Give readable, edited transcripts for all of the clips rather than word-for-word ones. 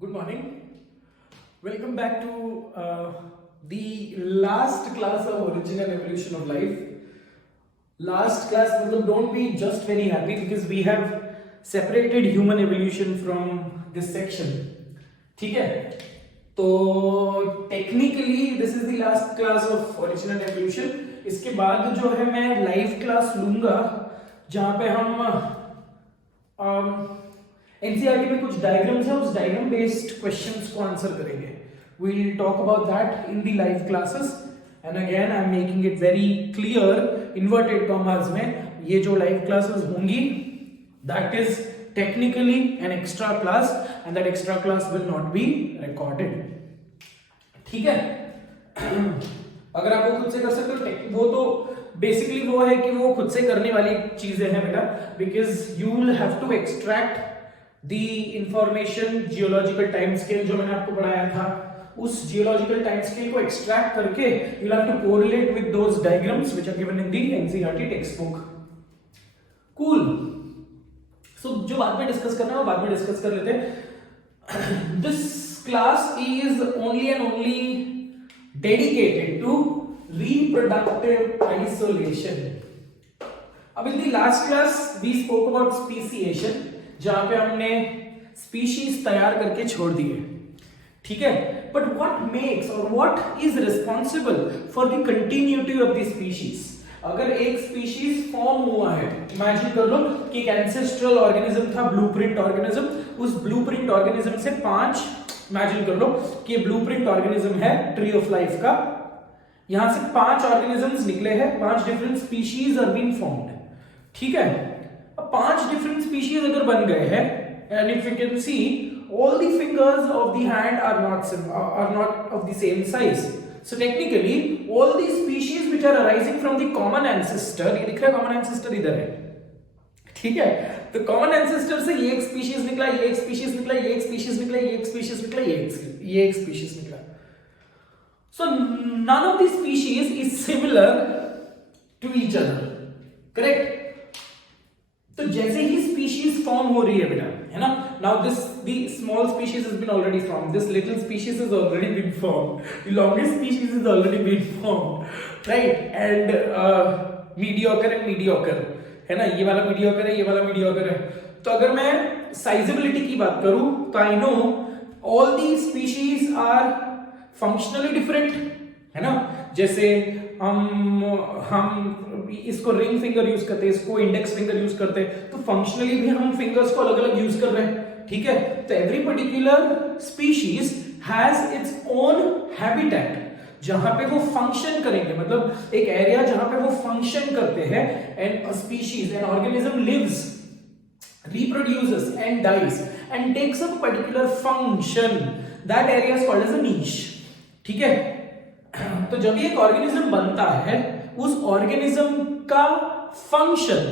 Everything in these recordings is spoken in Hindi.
Good morning. Welcome back to the last class of Origin and Evolution of Life. Last class, don't be just very happy because we have separated human evolution from this section. ठीक है? तो technically this is the last class of Origin and Evolution. इसके बाद जो है मैं लाइव क्लास लूंगा जहाँ पे हम एनसीईआरटी में कुछ डायग्राम्स है, उस डायग्राम बेस्ड क्वेश्चंस को आंसर करेंगे. We will talk about that in the live classes. And again I am making it very clear inverted commas में ये जो लाइव क्लासेस होंगी that is technically an extra class and that extra class will not be recorded. ठीक है? अगर आप वो खुद से कर सकते हो वो तो बेसिकली वो है कि वो खुद से करने वाली चीजें हैं बेटा, because you will have to extract the information. Geological time scale जो मैंने आपको पढ़ाया था, उस जियोलॉजिकल टाइम स्केल को एक्सट्रैक्ट करके you will have to correlate with those diagrams which are given in the NCERT textbook. Cool. So जो बाद में डिस्कस करना है वो बाद में डिस्कस कर लेते हैं. This class is only and only dedicated to reproductive isolation. अब in the last class we spoke about speciation, जहां पे हमने species तैयार करके छोड़ दिए. ठीक है? But what makes or what is responsible for the continuity of the species? अगर एक स्पीशीज फॉर्म हुआ है, इमेजिन कर लो कि एक एंसेस्ट्रल ऑर्गेनिज्म था, ब्लूप्रिंट ऑर्गेनिज्म. उस ब्लूप्रिंट ऑर्गेनिज्म से इमेजिन कर लो कि ये ब्लूप्रिंट ऑर्गेनिज्म है ट्री ऑफ लाइफ का. यहां से 5 ऑर्गेनिजम्स निकले हैं, 5 different species are being formed. ठीक है? अब 5 डिफरेंट स्पीशीज अगर बन गए हैं, and if you can see all the fingers of the hand are not of the same size. So technically all the species which are arising from the common ancestor, ये दिख रहा है कॉमन एंसेस्टर इधर है. ठीक है? तो कॉमन एंसेस्टर से ये एक स्पीशीज निकला, ये एक स्पीशीज निकला, ये एक स्पीशीज निकला, ये एक स्पीशीज निकला, ये एक स्पीशीज निकला. So none of the species is similar to each other. Correct? तो जैसे ही स्पीशीज फॉर्म हो रही है बेटा, है ना, now this the small species has been already formed, this little species has already been formed, the longest species has already been formed, right? And mediocre and mediocre, है ना, ये वाला मीडियोकर है, ये वाला मीडियोकर है. तो अगर मैं साइजेबिलिटी की बात करूं तो I know all the species are functionally different, है ना. जैसे हम इसको रिंग फिंगर यूज करते हैं, इसको इंडेक्स फिंगर यूज करते हैं, तो फंक्शनली भी हम फिंगर्स को अलग अलग यूज कर रहे हैं. ठीक है? तो every particular species has its own habitat जहां पे वो फंक्शन करेंगे, मतलब एक एरिया जहां पे वो फंक्शन करते हैं. And a species, an organism lives, reproduces and dies and takes up a particular function. That area is called as a niche. ठीक है? तो जब भी एक ऑर्गेनिज्म बनता है, उस ऑर्गेनिज्म का फंक्शन,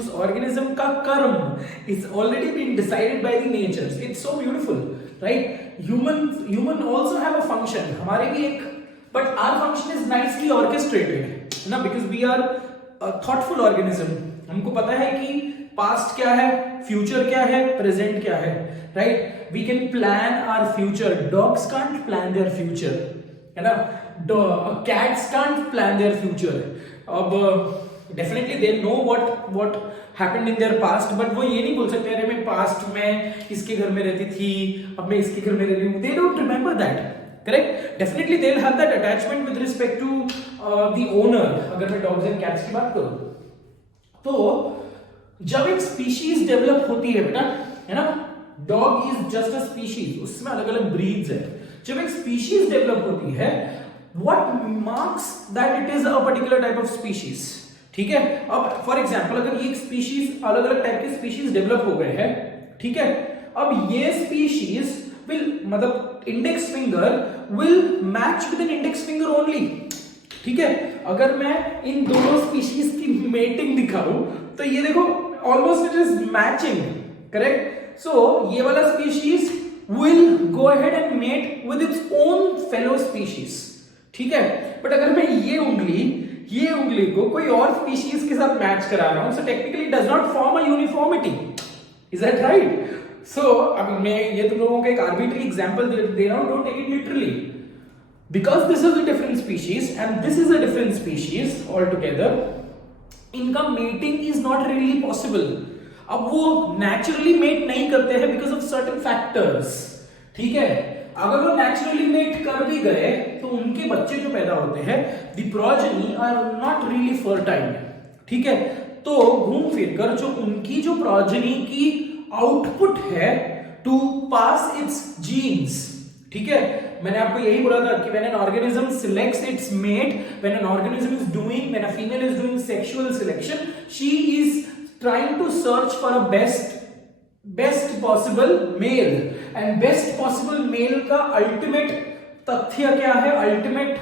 उस ऑर्गेनिज्म का कर्म is already been decided by the nature. It's so beautiful, right? Human also have a function, हमारे भी एक, but our function is nicely orchestrated, है ना, because we are a thoughtful organism. हमको पता है कि पास्ट क्या है, फ्यूचर क्या है, प्रेजेंट क्या है, right? We can plan our future. Dogs can't plan their future, है ना. Cats can't plan their future. अब definitely they know what happened in their past, but वो ये नहीं बोल सकते अरे मैं पास्ट में इसके घर में रहती थी, अब मैं इसके घर में रह रही हूं. They don't remember that. Correct? Definitely they will have that attachment with respect to the owner. अगर मैं डॉग्स एंड कैट्स की बात करूं तो जब एक स्पीशीज डेवलप होती है बेटा, है ना, dog is just a species, उसमें अलग अलग ब्रीड्स है. जब एक स्पीशीज डेवलप होती है, what marks that it is a particular type of species. ठीक है? अब फॉर एग्जांपल अगर ये एक स्पीशीज, अलग अलग टाइप के स्पीशीज डेवलप हो गए हैं, ठीक है, अब ये स्पीशीज विल, मतलब index finger will match with an index finger only. ठीक है? अगर मैं इन दोनों स्पीशीज की मेटिंग दिखाऊं तो ये देखो almost it is matching. Correct? So ये वाला species will go ahead and mate with its own fellow species. ठीक है? बट अगर मैं ये उंगली को कोई और स्पीशीज के साथ मैच करा रहा हूं, so technically does not form a uniformity. Is that right? So I mean मैं ये तुम लोगों को एक arbitrary example दे रहा हूँ, don't take it literally. Because this is a different species and this is a different species altogether, इनका mating is not really possible. अब वो naturally mate नहीं करते हैं because of certain factors. ठीक है, अगर वो naturally mate कर भी गए तो उनके बच्चे जो पैदा होते हैं, the progeny are not really fertile. ठीक है, तो घूम फिर कर जो उनकी जो progeny की आउटपुट है टू पास इट्स जीन्स, ठीक है, मैंने आपको यही बोला था कि when an organism selects its mate, when an organism is doing, when a female is doing sexual selection, she is trying to search for a best possible male, and best possible male का ultimate तथ्य क्या है, ultimate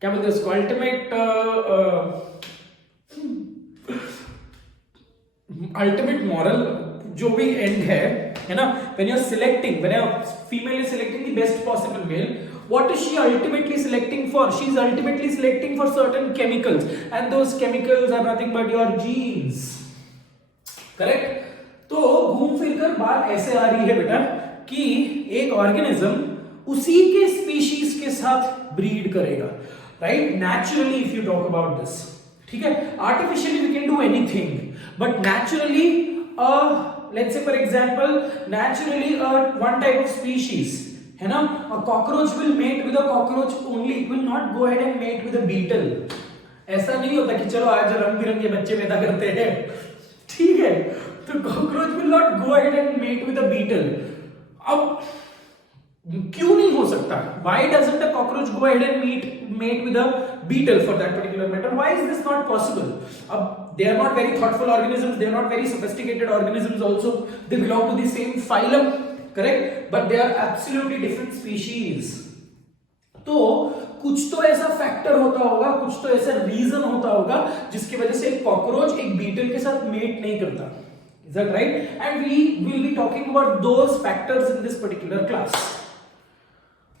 क्या बोलते हैं उसको, ultimate moral जो भी end है ना, when you are selecting, when a female is selecting the best possible male, what is she ultimately selecting for? She is ultimately selecting for certain chemicals, and those chemicals are nothing but your genes. Correct? तो घूम फिर कर बात ऐसे आ रही है बेटा कि एक ऑर्गेनिज्म उसी के स्पीशीज के साथ ब्रीड करेगा, right? Naturally if you talk about this, ठीक है, artificially we can do anything, but naturally let's say for example naturally one type of species है ना, a cockroach will mate with a cockroach only, it will not go ahead and mate with a beetle. ऐसा नहीं होता कि चलो आज रंग बिरंगे बच्चे पैदा करते हैं, ठीक है, तो cockroach will not go ahead and mate with a beetle. अब क्यों नहीं हो सकता? Why doesn't a cockroach go ahead and mate with a beetle for that particular matter? Why is this not possible? अब they are not very thoughtful organisms, they are not very sophisticated organisms also, they belong to the same phylum, correct, but they are absolutely different species. तो कुछ तो ऐसा फैक्टर होता होगा, कुछ तो ऐसा रीजन होता होगा जिसकी वजह से एक कॉकरोच एक बीटल के साथ मेट नहीं करता. Is that right? And we will be talking about those factors in this particular class.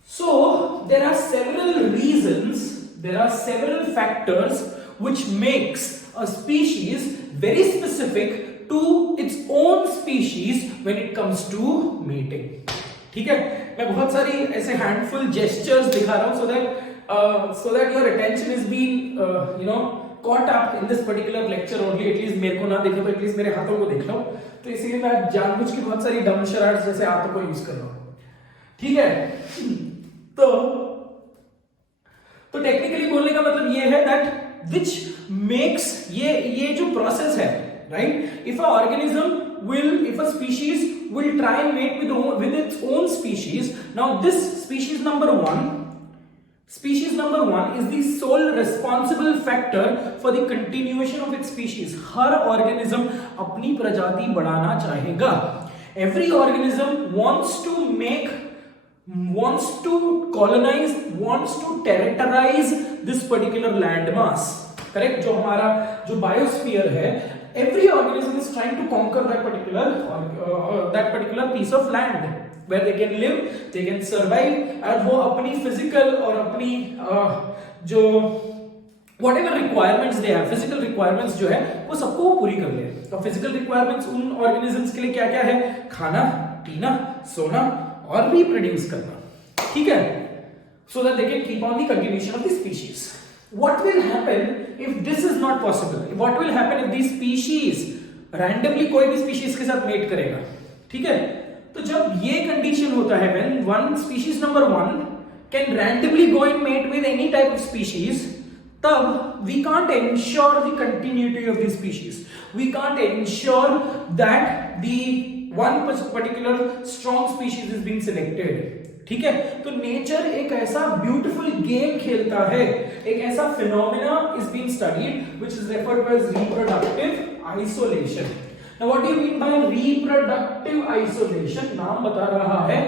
So there are several reasons, there are several factors which makes a species very specific to its own species when it comes to mating. ठीक है, मैं बहुत सारी ऐसे हैंडफुल जेस्चर्स दिखा रहा हूं so that your attention is being caught up in this particular lecture only. At least मेरे को ना देखो तो at least मेरे हाथों को देख लो, तो इसीलिए मैं जानबूझ के बहुत सारी डम शराट्स जैसे हाथों को यूज कर रहा हूं, ठीक है. तो टेक्निकली बोलने का मतलब ये है दैट which makes ये जो प्रोसेस है, right? If a organism will, if a species will try and mate with its own species, now this species number one is the sole responsible factor for the continuation of its species. Her organism अपनी प्रजाति बढ़ाना चाहेगा. Every organism wants to colonize, wants to territorize this particular landmass, correct? जो हमारा जो biosphere है, every organism is trying to conquer that particular piece of land where they can live, they can survive, और वो अपनी physical और अपनी जो whatever requirements they have, physical requirements जो है वो सबको वो पूरी कर ले. तो physical requirements उन organisms के लिए क्या क्या है? खाना, पीना, सोना और reproduce करना, ठीक है, so that they can keep on the continuation of the species. What will happen if this is not possible? What will happen if these species randomly कोई भी species के साथ mate करेगा, ठीक है, तो जब ये condition होता है when one species number one can randomly go and mate with any type of species, तब we can't ensure the continuity of the species, we can't ensure that the one particular strong species is being selected, ठीक है. तो नेचर एक ऐसा ब्यूटीफुल गेम खेलता है, एक ऐसा phenomena is being studied which is referred to as reproductive isolation. Now what do you mean by reproductive isolation? नाम बता रहा है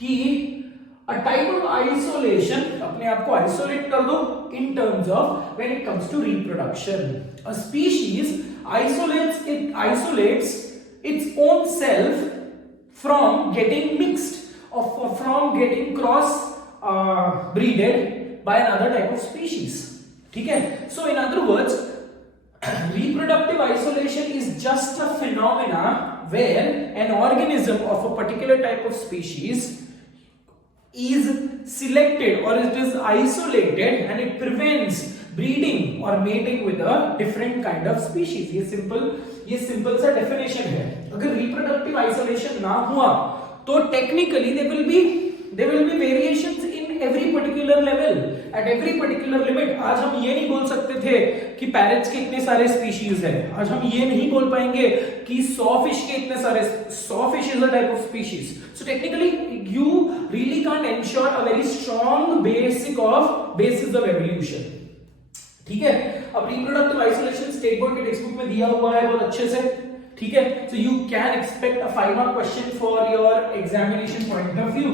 कि अ टाइप ऑफ आइसोलेशन, अपने आप को आइसोलेट कर दो in terms of when it comes to reproduction. A species isolates its own self from getting mixed or from getting cross breeded by another type of species, ठीक है. So in other words, reproductive isolation is just a phenomena where an organism of a particular type of species is selected or it is isolated and it prevents breeding or mating with a different kind of species. ये सिंपल सा डेफिनेशन है. अगर रिप्रोडक्टिव आइसोलेशन ना हुआ तो technically there will be variations in every particular level at every particular limit. आज हम ये नहीं बोल सकते थे कि पैरेट्स के इतने सारे स्पीशीज है. आज हम ये नहीं बोल पाएंगे कि 100 फिश के इतने सारे 100 fish is a type of species. So technically you really can't ensure a very strong basis of evolution. ठीक है. अब रिप्रोडक्टिव आइसोलेशन स्टेट बोर्ड के टेक्स्ट बुक में दिया हुआ है बहुत अच्छे से. ठीक है. So you can expect a 5 mark question for your examination point of view.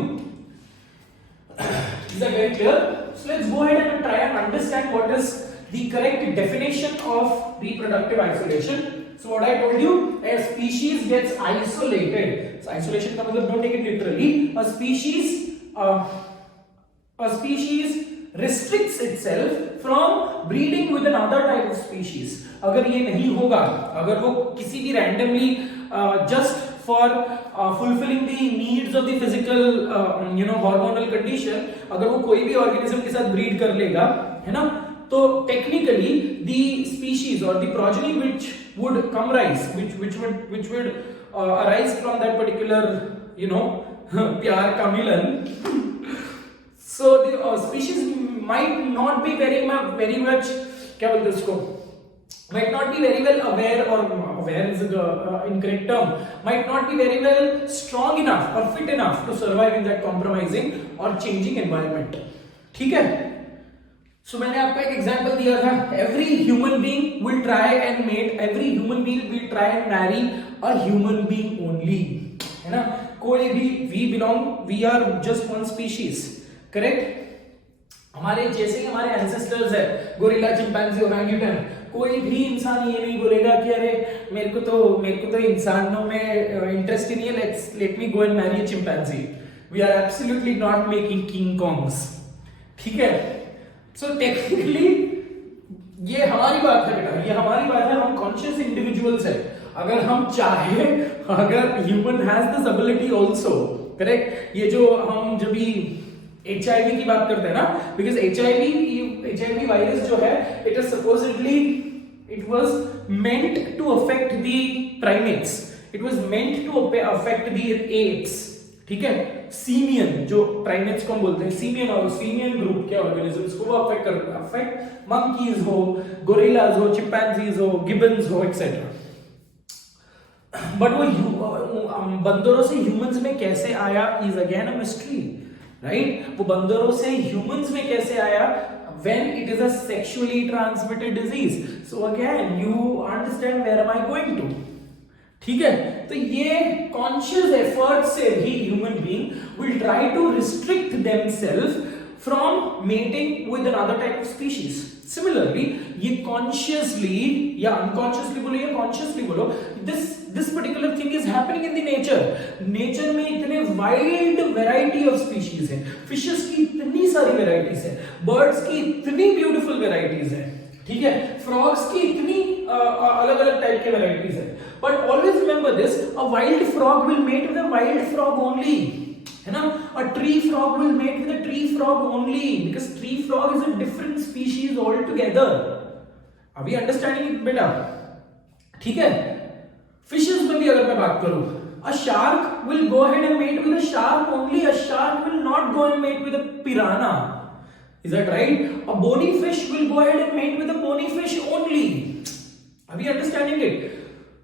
Is that very clear? So let's go ahead and try and understand what is the correct definition of reproductive isolation. So what I told you, a species gets isolated. So isolation का मतलब don't take it literally. A species restricts itself from breeding with another type of species. अगर ये नहीं होगा, अगर वो किसी भी randomly just for fulfilling the needs of the physical hormonal condition, अगर वो कोई भी organism के साथ breed कर लेगा, है ना, तो technically the species or the progeny which would come rise, which would arise from that particular प्यार का मिलन. So the species might not be very much क्या बोलते हैं उसको, might not be very well aware, or aware is the incorrect term, might not be very well strong enough or fit enough to survive in that compromising or changing environment. ठीक है. So मैंने आपको एक एग्जांपल दिया था. Every human being will try and mate, every human being will try and marry a human being only, है ना. कोई भी we are just one species, correct. हमारे जैसे ही हमारे एंसेस्टर्स है, गोरिल्ला, चिंपैंजी, ओरांगुटन, कोई भी इंसान ये नहीं बोलेगा कि अरे मेरे को तो इंसानों में इंटरेस्ट ही नहीं है, let me go and marry a chimpanzee. We are absolutely not making King Kongs. ठीक है. सो टेक्निकली ये हमारी बात है बेटा, ये हमारी बात है. हम कॉन्शियस इंडिविजुअल्स है. अगर हम चाहे, अगर human has this ability also, correct. ये जो हम जब भी HIV की बात करते हैं ना, बिकॉज HIV वायरस जो है, it is supposedly it was meant to affect the primates, it was meant to affect the apes. ठीक है. सीमियन, जो प्राइमेट्स को हम बोलते हैं, सीमियन और सीमियन ग्रुप के ऑर्गेनिजम्स को वो अफेक्ट मंकीज हो, गोरिल्लाज हो, चिंपैंजीज हो, गिबन्स हो, एक्सेट्रा. बट वो बंदरों से ह्यूमंस में कैसे आया is again a mystery, right. वो बंदरों से ह्यूमंस में कैसे आया when it is a sexually transmitted disease. So again you understand where am I going to. ठीक है. तो ये conscious effort से भी human being will try to restrict themselves from mating with another type of species. Similarly, ये consciously या unconsciously बोलो या consciously बोलो, this particular thing is happening in the nature. Nature में इतने wild variety of species है, fishes की इतनी सारी varieties है, birds की इतनी beautiful varieties है, ठीक है, frogs की इतनी अलग अलग टाइप के varieties है. But always remember this: a wild frog will mate with a wild frog only, है ना. A tree frog will mate with a tree frog only, because tree frog is a different species altogether. Are we understanding it बेटा? ठीक है. फिशेस में भी अगर मैं बात करूं, a shark will go ahead and mate with a shark only. A shark will not go and mate with a piranha. Is that right? A bony fish will go ahead and mate with a bony fish only. Are we understanding it?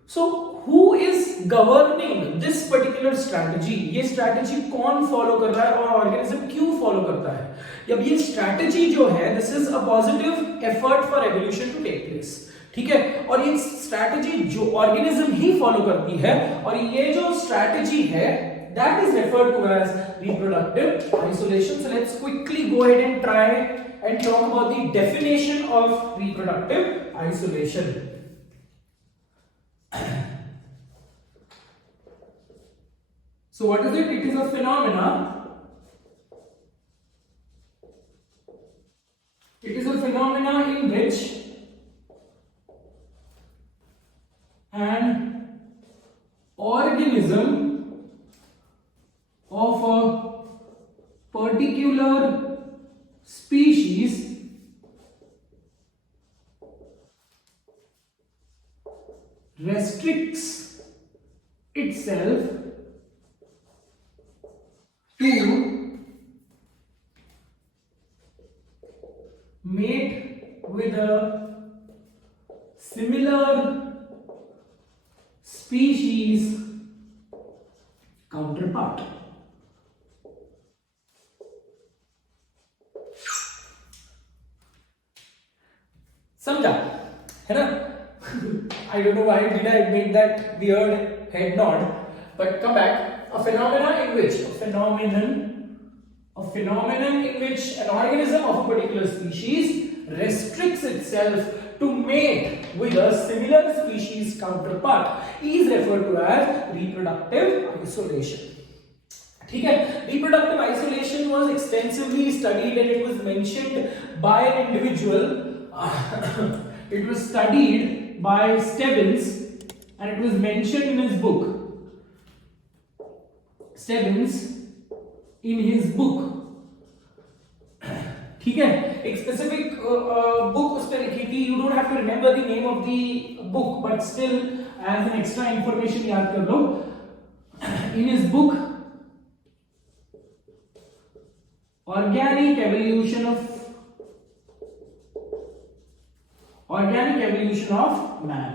So who is governing this particular strategy? ये strategy कौन follow कर रहा है और organism क्यों follow करता है? अब ये strategy जो है, this is a positive effort for evolution to take place. ठीक है. और ये strategy जो organism ही follow करती है, और ये जो strategy है, that is referred to as reproductive isolation. So let's quickly go ahead and try and talk about the definition of reproductive isolation. So what is it? It is a phenomena. It is a phenomena in which an organism of a particular species restricts itself to mate with a similar species counterpart. समझा है ना? I don't know why did I make that weird head nod, but come back. A phenomenon in which an organism of a particular species restricts itself to mate with a similar species counterpart is referred to as reproductive isolation. ठीक है? Reproductive isolation was extensively studied and it was mentioned by an individual. It was studied by Stebbins and it was mentioned in his book. Stebbins in his book, ठीक है, एक स्पेसिफिक बुक उस पे लिखी थी. You don't have to remember the name of the book but still as an extra information याद कर लो. In his book organic evolution of man.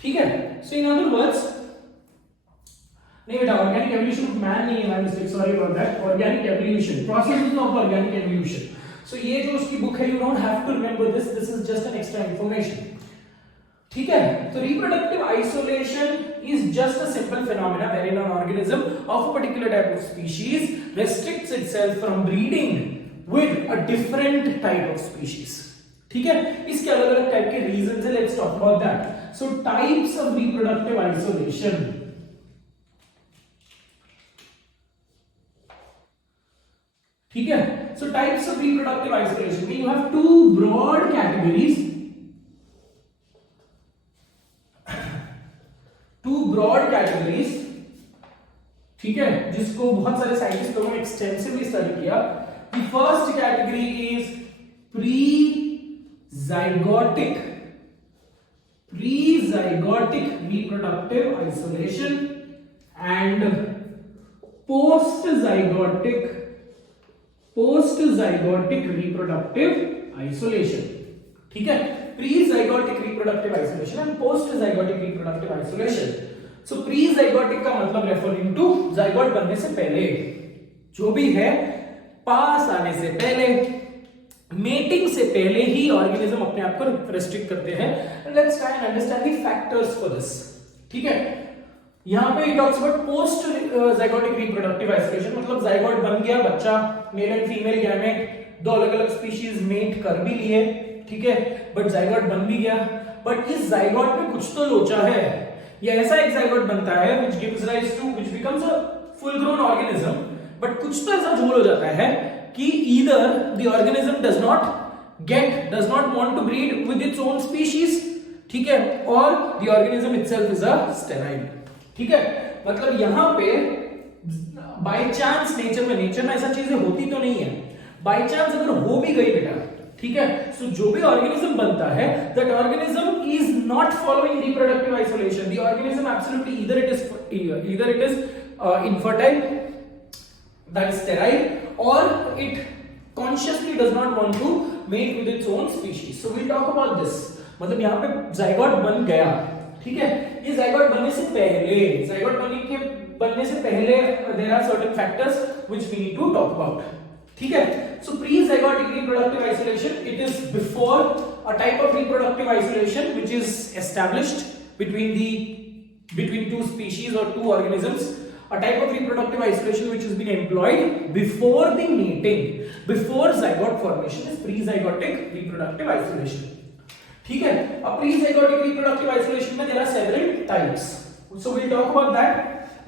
ठीक है? So in other words, नहीं बेटा, ऑर्गेनिक एवोल्यूशन ऑफ मैन नहीं है, my mistake, sorry about that. Organic evolution, process of organic evolution. So ये जो उसकी बुक है, you don't have to remember this is just an extra information. ठीक है? तो reproductive isolation is just a simple phenomena wherein an organism of a particular type of species restricts itself from breeding with a different type of species. ठीक है? इसके अलग अलग टाइप के रीजंस है. Let's talk about that. So types of reproductive isolation. ठीक है? So types of reproductive isolation में you have two broad categories. ठीक है, जिसको बहुत सारे साइंटिस्ट लोगों ने एक्सटेंसिवली स्टडी किया. द फर्स्ट कैटेगरी इज प्री-zygotic reproductive isolation and post-zygotic reproductive isolation. ठीक है? प्री-zygotic reproductive isolation and post-zygotic reproductive isolation. So प्री-zygotic का मतलब रेफरिंग टू जाइगोट बनने से पहले, जो भी है पास आने से पहले, मेटिंग से पहले ही ऑर्गेनिज्म अपने आप को रेस्ट्रिक्ट करते हैं. Let's try and understand the factors for this. ठीक है? यहां पे talks about post zygotic reproductive isolation, मतलब जाइगोट बन गया, बच्चा मेल एंड फीमेल गैमेट, दो अलग अलग स्पीशीज मेट कर भी लिए. ठीक है? बट जाइगोट बन भी गया, बट इस जाइगोट में कुछ तो लोचा है. ये ऐसा एक जाइगोट बनता है which gives rise to which becomes a full grown organism, but कुछ तो ऐसा झोल हो जाता है कि either the organism does not want to breed with its own species, ठीक है, or the organism itself is a sterile. ठीक है? मतलब यहां पे बाय चांस नेचर में ऐसा चीजें होती तो नहीं है. बाय चांस अगर हो भी गई बेटा, ठीक है, सो जो भी ऑर्गेनिज्म बनता है, that organism is not following reproductive isolation. The organism absolutely either it is infertile, that is sterile, or it consciously does not want to mate with its own species. So we'll talk about this. मतलब यहाँ पे जाइगोट बन गया. ठीक है? ये जाइगोट बनने से पहले there are certain factors which we need to talk about. ठीक है? So pre-zygotic reproductive isolation, it is before a type of reproductive isolation which is established between two species or two organisms. A type of reproductive isolation which has been employed before the mating, before zygote formation is pre-zygotic reproductive isolation. ठीक है? अब pre-zygotic reproductive isolation में there are several types. So we'll talk about that.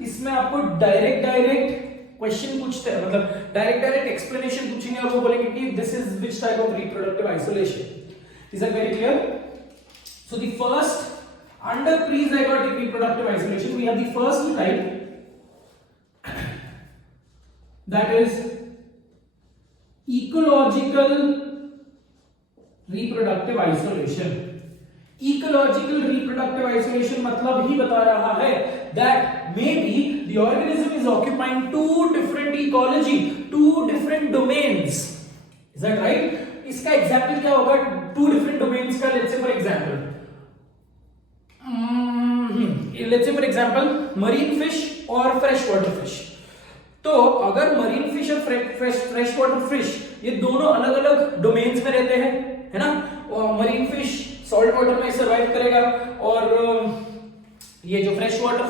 इसमें आपको डायरेक्ट क्वेश्चन पूछते हैं, मतलब डायरेक्ट एक्सप्लेनेशन पूछेंगे और वो बोलेंगे कि this is which type of reproductive isolation. Is that very clear? So the first Under pre-zygotic reproductive isolation, we have the first type, that is ecological reproductive isolation. Ecological reproductive isolation मतलब ही बता रहा है that maybe the organism is occupying two different ecology, two different domains. Is that right? इसका एग्जाम्पल क्या होगा two different domains का? Let's say for example marine fish और freshwater fish. तो अगर मरीन फिश और फ्रेश वाटर फिश ये दोनों अलग अलग डोमेन्स में रहते हैं, है ना, और मरीन फिश सॉल्ट वाटर में सरवाइव करेगा और ये जो फ्रेश वाटर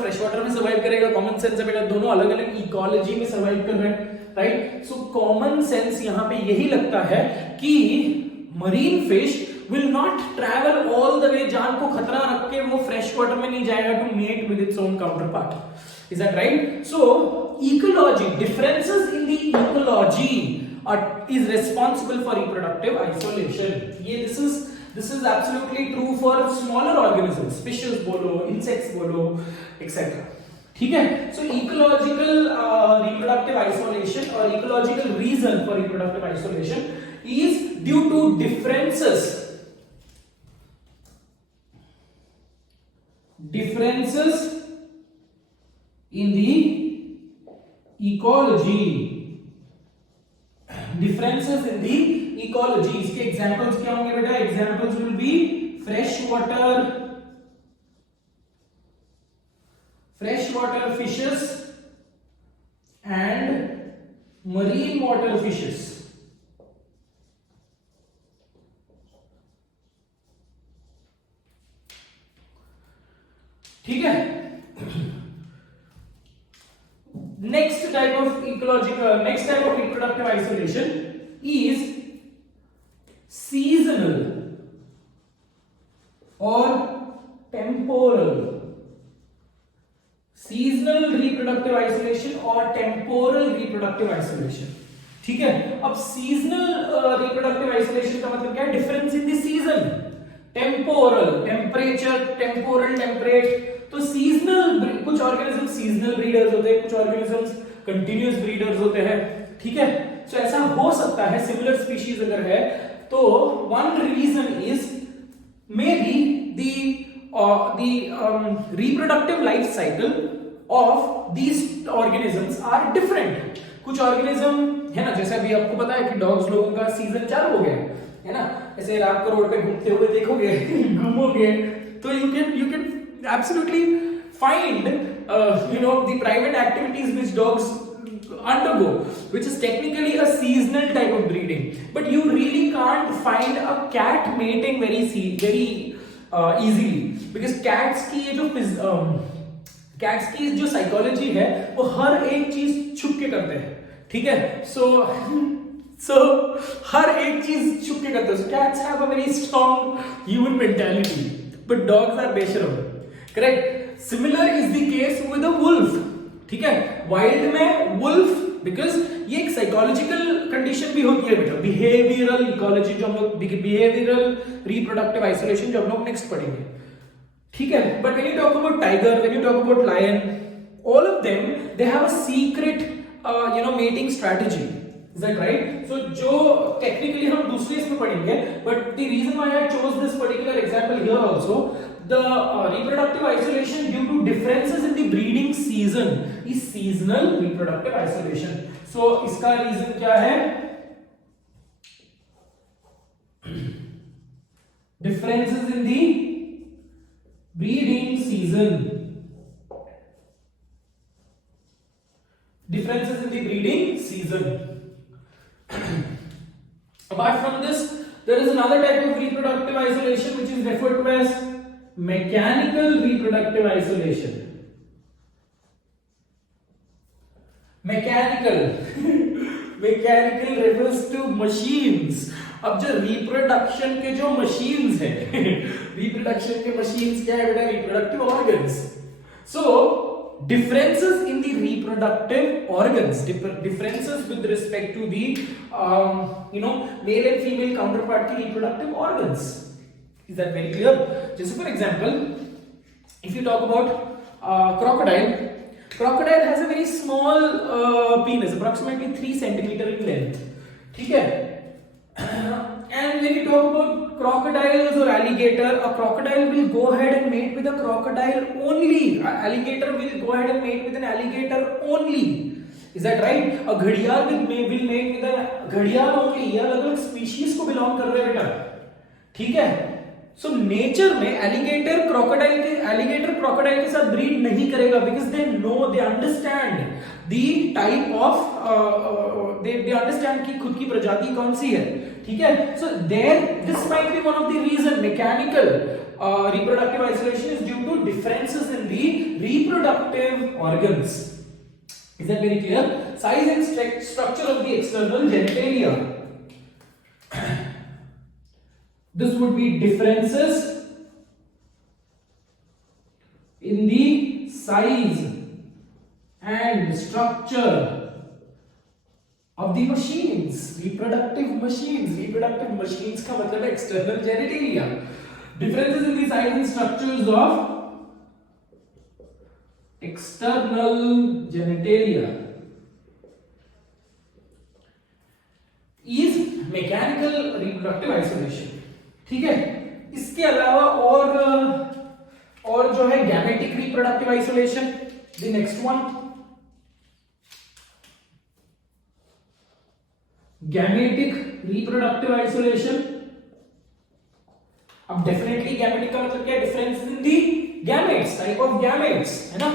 में सरवाइव करेगा. कॉमन सेंस है बेटा, दोनों अलग अलग इकोलॉजी में सरवाइव कर रहे हैं, राइट. सो कॉमन सेंस यहां पे यही लगता है कि marine fish will not travel all the way, जान को खतरा रख के वो फ्रेश वाटर में नहीं जाएगा to mate with its own counterpart. Is that right? So ecology, differences in the ecology is responsible for reproductive isolation. This is absolutely true for smaller organisms, fishes बोलो, insects बोलो, etc. ठीक है. So ecological reproductive isolation or ecological reason for reproductive isolation is due to differences in the ecology. Differences in the ecology. इसके एग्जांपल्स क्या होंगे बेटा? Examples will be fresh water fishes and marine water fishes. ठीक है. next type of reproductive isolation is seasonal or temporal. Seasonal reproductive isolation or temporal reproductive isolation. ठीक है. अब seasonal reproductive isolation का मतलब क्या है? difference in the season. temporal, temperature, temporal, temperate. तो सीजनल, कुछ ऑर्गेनिज्म सीजनल ब्रीडर्स होते हैं, कुछ ऑर्गेनिजम्स कंटिन्यूअस ब्रीडर्स होते हैं. ठीक है. सो ऐसा हो सकता है, सिमिलर स्पीशीज अगर है तो one reason is may be the reproductive life cycle of these organisms are different. कुछ ऑर्गेनिज्म है ना, जैसे अभी आपको पता है कि डॉग्स लोगों का सीजन चालू हो गया है ना, ऐसे रात को रोड पे घूमते हुए देखोगे घूमोगे तो you can absolutely find the private activities which dogs undergo, which is technically a seasonal type of breeding, but you really can't find a cat mating very easily, because cats की जो साइकोलॉजी है वो हर एक चीज छुप के करते हैं. ठीक है. सो हर एक चीज छुप के करते हैं. cats have a very strong human mentality, but dogs are बेशरम. Correct. Similar is the case with a wolf. ठीक है. वाइल्ड में वुल्फ, बिकॉज ये एक साइकोलॉजिकल कंडीशन भी होती है बेटा, बिहेवियरल इकोलॉजी जो हम लोग, बिहेवियरल रिप्रोडक्टिव आइसोलेशन जो हम लोग नेक्स्ट पढ़ेंगे. ठीक है. But when you talk about tiger, when you talk about lion, all of them they have a secret mating strategy. Is that right? So जो technically हम दूसरे इसमें पढ़ेंगे, but the reason why I chose this particular example here also, the reproductive isolation due to differences in the breeding season is seasonal reproductive isolation. So इसका reason क्या है? Differences in the breeding season. Differences in the breeding season. Apart from this, there is another type of reproductive isolation which is referred to as mechanical reproductive isolation. Mechanical refers to machines. अब जो रिप्रोडक्शन के जो मशीन्स है रिप्रोडक्शन के मशीन्स क्या है बेटा? Reproductive organs. So differences in the reproductive organs, differences with respect to the male and female counterpart की reproductive organs. Is that very clear? जैसे for example If you talk about crocodile has a very small penis, approximately 3 centimeter in length. ठीक है? And when you talk about crocodiles or alligator, a crocodile will go ahead and mate with a crocodile only. Alligator will go ahead and mate with an alligator only. Is that right? A घड़ियाल will mate with a घड़ियाल only. ये अलग-अलग species को belong कर रहे हैं बेटा. ठीक है? So nature में alligator crocodile के साथ breed नहीं करेगा because they understand the type of they understand कि खुद की प्रजाति कौन सी है. ठीक है? So this might be one of the reason mechanical reproductive isolation is due to differences in the reproductive organs. Is that very clear? Size and structure of the external genitalia. This would be differences in the size and structure of the machines, reproductive machines का मतलब है external genitalia. Differences in the size and structures of external genitalia is mechanical reproductive isolation. ठीक है? इसके अलावा और जो है gametic reproductive isolation, the next one gametic reproductive isolation. अब डेफिनेटली गैमेटिक का मतलब क्या है? Difference in the gametes, type of gametes, है ना?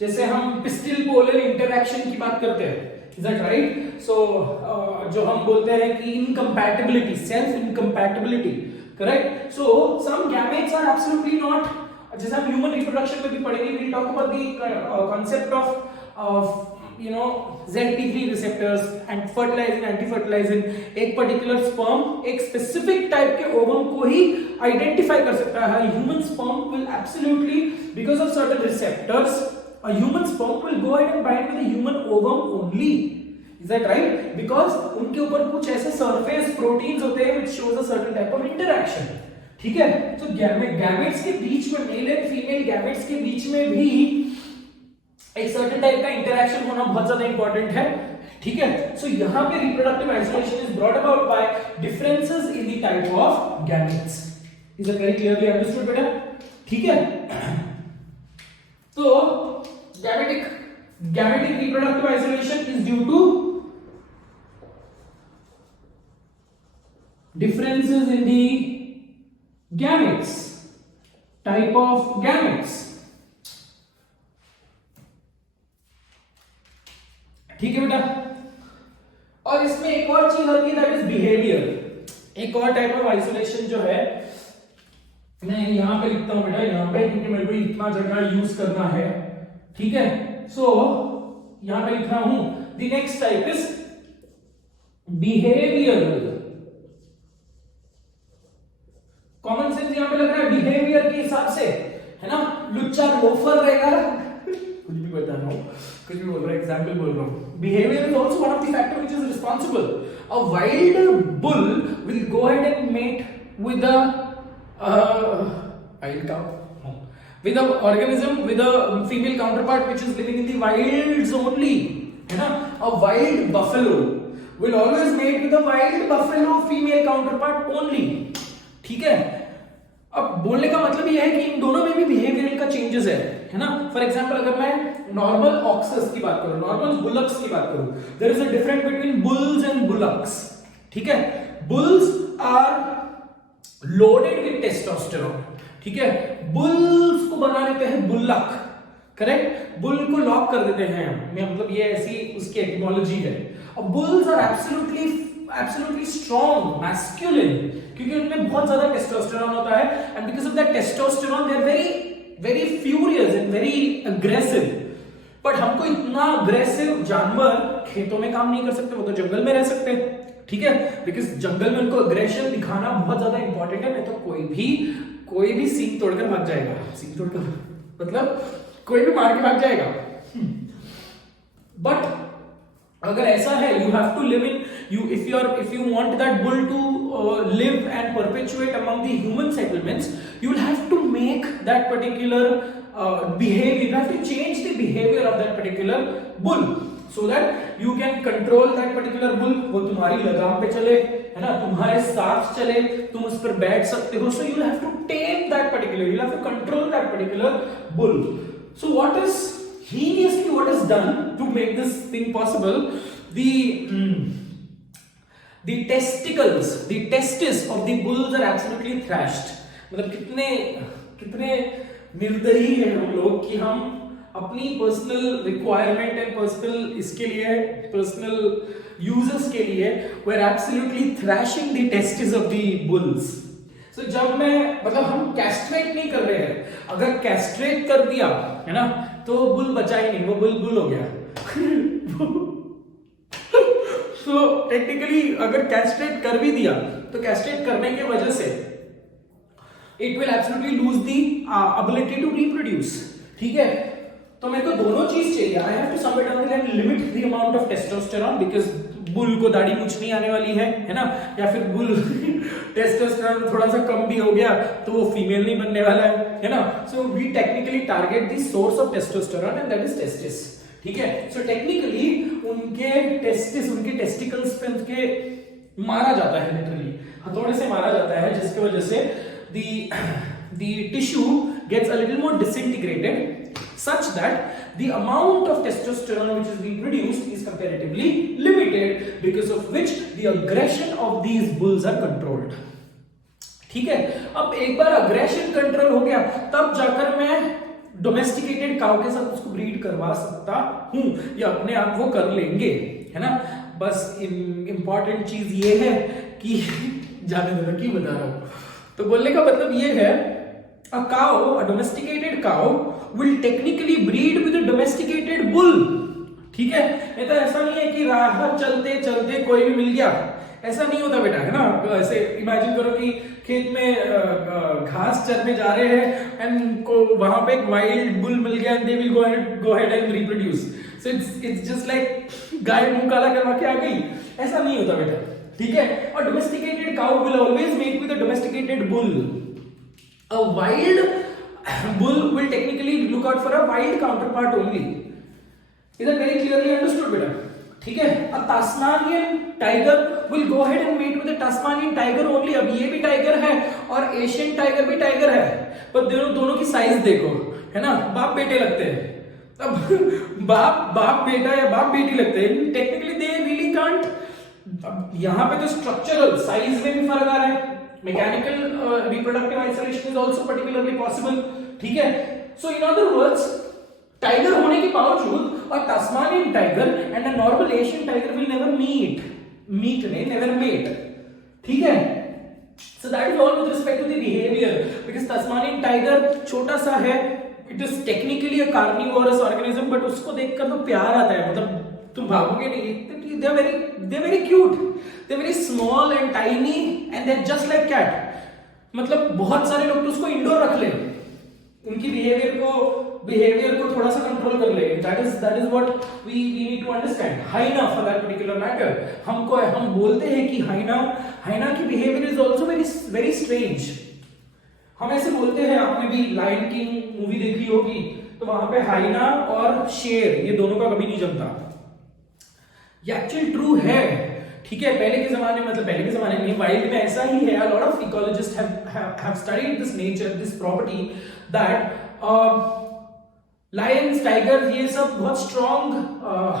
जैसे हम पिस्टिल पोलर इंटरैक्शन की बात करते हैं. Is that right? So जो हम बोलते हैं कि incompatibility, self incompatibility, correct? So some gametes are absolutely not. जैसे हम human reproduction में भी पढ़ेंगे, we'll talk about the concept of ZT3 receptors and fertilizing, anti-fertilizing. एक particular sperm एक specific type के ovum को ही identify कर सकता है. Human sperm will absolutely, because of certain receptors, a human sperm will go ahead and bind with a human ovum only. Is that right? Because उनके ऊपर कुछ ऐसे surface proteins होते हैं which shows a certain type of interaction. ठीक है? तो gametes के बीच में, male and female gametes के बीच में भी एक certain type का interaction होना बहुत ज्यादा important है. ठीक है? So यहाँ पे reproductive isolation is brought about by differences in the type of gametes. Is that very clearly understood बेटा? ठीक है? तो gametic reproductive isolation is due to differences in the gametes, type of gametes. ठीक है बेटा? और इसमें एक और चीज होती है, दैट इज बिहेवियर. एक और टाइप ऑफ आइसोलेशन जो है, मैं यहां पे लिखता हूं बेटा, यहां पे, क्योंकि मेरे को इतना जगह यूज करना है. ठीक है? सो यहां पे लिख रहा हूं, the next type is behavioural. Common sense यहां पे लग रहा है बिहेवियर के हिसाब से, है ना? लुच्चा लोफर रहेगा, कुछ भी बता रहा हूं, कुछ भी बोल रहा हूं, एग्जांपल बोल रहा हूं. Behaviour is also one of the factor which is responsible. A wild bull will go ahead and mate with a wild cow, with an organism with a female counterpart which is living in the wilds only, है ना? A wild buffalo will always mate with a wild buffalo female counterpart only. ठीक है? अब बोलने का मतलब यह है कि इन दोनों में भी बिहेवियरल का चेंजेस है ना? फॉर एग्जांपल अगर मैं नॉर्मल ऑक्सेस की बात करूं, नॉर्मल बुलक्स की बात करूं, there is a difference between bulls and bullocks. ठीक है? Bulls are loaded with testosterone. ठीक है? बुल्स को बना देते हैं बुल्लक, करेक्ट? बुल को लॉक कर देते हैं, मतलब ये ऐसी उसकी एटिमोलॉजी है. अब bulls are absolutely strong, masculine, क्योंकि उनमें बहुत ज्यादा टेस्टोस्टेरोन होता है, and because of that testosterone they are very furious and very aggressive. But हमको इतना अग्रेसिव जानवर खेतों में काम नहीं कर सकते, वो तो जंगल में रह सकते हैं. ठीक है? बिकॉज जंगल में उनको अग्रेशन दिखाना बहुत ज्यादा इंपॉर्टेंट है, नहीं तो कोई भी सींग तोड़कर भाग जाएगा. सींग तोड़कर मतलब कोई भी मार के भाग जाएगा. बट अगर ऐसा है, you have to live in you if you want that bull to live and perpetuate among the human settlements, you will have to make that particular behavior, you have to change the behavior of that particular bull so that you can control that particular bull. वो तुम्हारी लगाम पे चले, है ना, तुम्हारे साथ चले, तुम उस पर बैठ सकते हो. So you will have to tame that particular, you will have to control that particular bull. So what is geniusly what is done to make this thing possible, the testicles, the testes of the bulls are absolutely thrashed. मतलब कितने निर्दयी हैं हम लोग कि हम अपनी पर्सनल रिक्वायरमेंट एंड पर्सनल इसके लिए, पर्सनल यूजर्स के लिए we are absolutely thrashing the testis of the bulls. So जब मैं, मतलब हम कैस्ट्रेट नहीं कर रहे हैं, अगर कैस्ट्रेट कर दिया है ना तो बुल बचा ही नहीं, वो बुल हो गया. सो टेक्निकली अगर कैस्ट्रेट कर भी दिया तो कैस्ट्रेट करने की वजह से it will absolutely lose the ability to reproduce. ठीक है, तो मेरे को दोनों चीज चाहिए. I have to somewhere down the line limit the amount of testosterone, because bull को दाढ़ी मूछ नहीं आने वाली है ना, या फिर बुल टेस्टोस्टेरोन थोड़ा सा कम भी हो गया तो वो फीमेल नहीं बनने वाला है ना. So we technically target the source of testosterone and that is testis. ठीक है, सो टेक्निकली उनके टेस्टिस, उनके टेस्टिकल्स पे उनके मारा जाता है, लिटरली हथौड़े से मारा जाता है, जिसकी वजह से the tissue gets a little more disintegrated such that the amount of testosterone which is being produced is comparatively limited, because of which the aggression of these bulls are controlled. ठीक है, अब एक बार aggression control हो गया तब जाकर मैं डोमेस्टिकेटेड काउ के साथ उसको ब्रीड करवा सकता हूं, या अपने आप वो कर लेंगे, है ना. बस इंपॉर्टेंट चीज ये है कि जाने दो क्यों बता रहा हूं. तो बोलने का मतलब ये है, a cow, a domesticated cow will technically breed with a domesticated bull. ठीक है, ये तो ऐसा नहीं है कि राह चलते चलते कोई भी मिल गया, ऐसा नहीं होता बेटा, है ना. ऐसे इमेजिन करो कि खेत में घास चरने जा रहे हैं एंड को वहां पे एक वाइल्ड बुल मिल गया and they will go ahead and reproduce. So it's just like गाय मुंह काला करवा के आ गई, ऐसा नहीं होता बेटा. ठीक है, और domesticated cow will always mate with a domesticated bull. A wild bull will technically look out for a wild counterpart only. Is that very clearly understood बेटा? ठीक है, a Tasmanian tiger will go ahead and mate with a Tasmanian tiger only. अब ये भी टाइगर है और एशियन टाइगर भी टाइगर है, पर दोनों की साइज देखो, है ना, बाप बेटे लगते हैं. अब बाप बेटा या बाप बेटी लगते हैं, टेक्निकली दे रियली कांट. अब यहां पे तो स्ट्रक्चरल साइज में भी फर्क आ रहा है, mechanical reproductive isolation is also particularly possible. ठीक है, so in other words tiger होने के बावजूद और Tasmanian tiger and a normal Asian tiger will never never mate. ठीक है, so that is all with respect to the behaviour, because Tasmanian tiger छोटा सा है, it is technically a carnivorous organism, but उसको देखकर तो प्यार आता है, मतलब तुम भागोगे नहीं. They're very cute, they're very small and tiny and they're just like cat. मतलब बहुत सारे लोग तो उसको इंडोर रख ले, उनकी बिहेवियर को थोड़ा सा कंट्रोल कर ले. that is what we need to understand. हाइना for that particular matter, हम बोलते हैं कि हाइना की behaviour is also very strange. हम ऐसे बोलते हैं, आपने भी लायन किंग मूवी देखी होगी, तो वहां पे हाइना और शेर ये दोनों का कभी नहीं जमता. ये एक्चुअली ट्रू है. ठीक है, पहले के जमाने में वाइल्ड में ऐसा ही है. A lot of ecologists have studied this nature, this property, that lions, tigers ये सब बहुत strong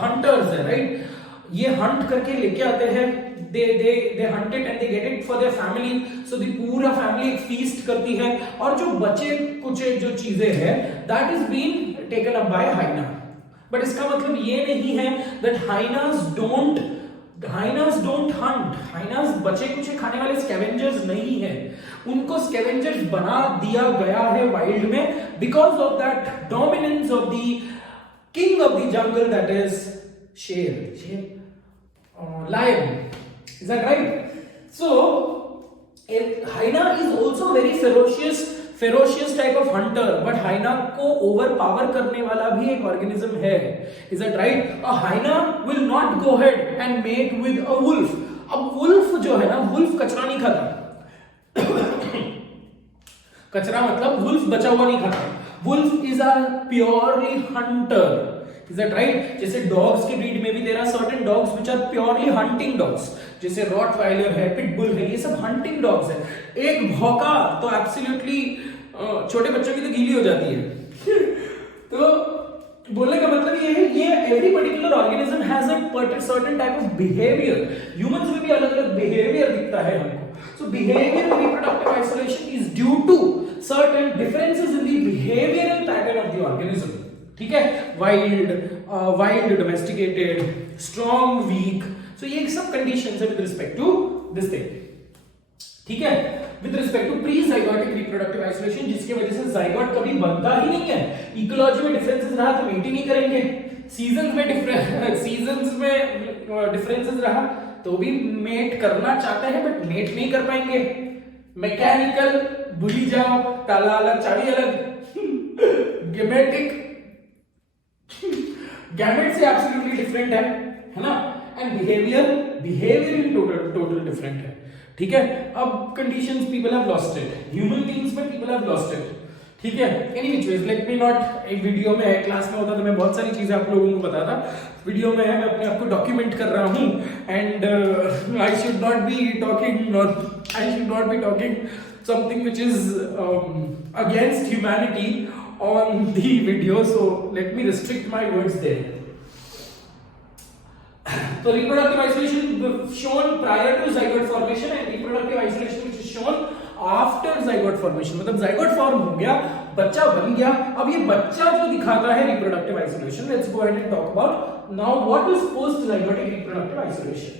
hunters है, right? ये hunt करके लेके आते हैं, they hunt it and they get it for their family. So the पूरा family एक feast करती है, और जो बचे कुछ जो चीजें हैं that is being taken up by hyena. But इसका मतलब ये नहीं है that hyenas don't hunt. hyenas बचे कुछ खाने वाले scavengers नहीं है, उनको scavengers बना दिया गया है वाइल्ड में because of that dominance of the king of the jungle, that is lion. Is that right? So hyena is also very ferocious type of hunter, but hyena हाइना को ओवर पावर करने वाला भी एक ऑर्गेनिज्म है. Is that right? A hyena will not go head and mate with a wolf. अब वुल्फ जो है ना, वुल्फ कचरा नहीं खाता. कचरा मतलब वुल्फ बचा हुआ नहीं खाता. Wolf is a purely hunter. Is that right? जैसे डॉग्स के ब्रीड में भी there are certain dogs which are purely hunting dogs. जैसे रॉटवाइलर है, पिटबुल है, ये सब हंटिंग डॉग्स है. एक भौंका तो एब्सोल्युटली छोटे बच्चों की तो गीली हो जाती है. तो बोलने का मतलब ये है, ये every particular organism has a certain type of behaviour. Humans में भी अलग अलग बिहेवियर दिखता है हमको. So behavior in reproductive isolation is due to certain differences in the behavioral pattern of the organism. ठीक है? Wild, domesticated, strong, weak. So ये सब कंडीशंस है with respect to this thing. ठीक है? With respect to prezygotic reproductive isolation, जिसकी वजह से जाइगोट कभी बनता ही नहीं है. इकोलॉजी में डिफरेंसेस रहा तो मेट ही नहीं करेंगे. सीजंस में डिफरेंसेस रहा तो भी मेट करना चाहते हैं बट मेट नहीं कर पाएंगे. मैकेनिकल भूली जाओ, ताला अलग चाबी अलग. गेमेटिक गैमेट से एब्सोल्युटली डिफरेंट है ना. And behaviour in total different है. ठीक है? अब conditions people have lost it. Human beings में पीपल हैव लॉस्ट इट. ठीक है? Any which ways, let me not. एक वीडियो में है, क्लास में होता तो मैं बहुत सारी चीजें आप लोगों को बताता. वीडियो में है, मैं अपने आप को डॉक्यूमेंट कर रहा हूं. And I should not be talking something which is against humanity on the video, so let me restrict my words there. So reproductive isolation shown prior to zygote formation and reproductive isolation which is shown after zygote formation. मतलब zygote form हो गया, बच्चा बन गया. अब ये बच्चा जो दिखाता है reproductive isolation, let's go ahead and talk about now what is post zygotic reproductive isolation.